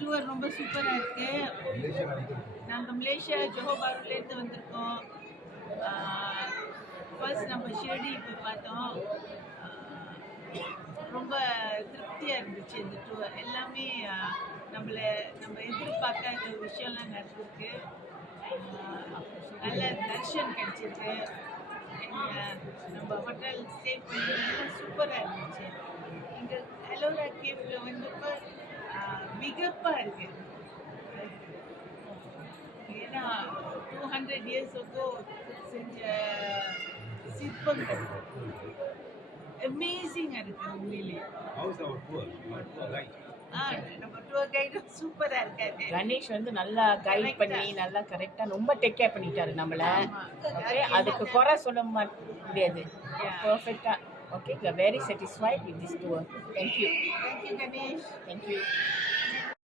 Tour ரொம்ப சூப்பராக இருக்குது. நாங்கள் மலேசியா ஜோஹோ பார்லேருந்து வந்திருக்கோம். ஃபர்ஸ்ட் நம்ம ஷிரடி இப்போ பார்த்தோம். ரொம்ப திருப்தியாக இருந்துச்சு இந்த டூர். எல்லாமே நம்ம எதிர்பார்க்காத விஷயம்லாம் நடந்திருக்கு. நல்ல தர்ஷன் கிடைச்சிருக்கு. நம்ம ஹோட்டல் ஸ்டே பண்ணி நல்லா சூப்பராக இருந்துச்சு. இங்கே எலோரா கேவ்ல வந்தப்போ விகப்பாக இருக்கு. ஏன்னா 200 years ago செஞ்ச சிற்பங்கள் அமேசிங்காக இருக்கு உண்மையிலே. நம்ம டூர் கைடும் சூப்பரா இருக்காரு. கணேஷ் வந்து நல்லா கைட் பண்ணி நல்லா கரெக்டா ரொம்ப டேக் கேர் பண்ணிட்டாரு நம்மள. ஓகே, அதுக்கு குறை சொல்ல முடியாது. பெர்ஃபெக்ட்டா. Okay, we are very satisfied with this tour. Thank you. Thank you, Ganesh. Thank you.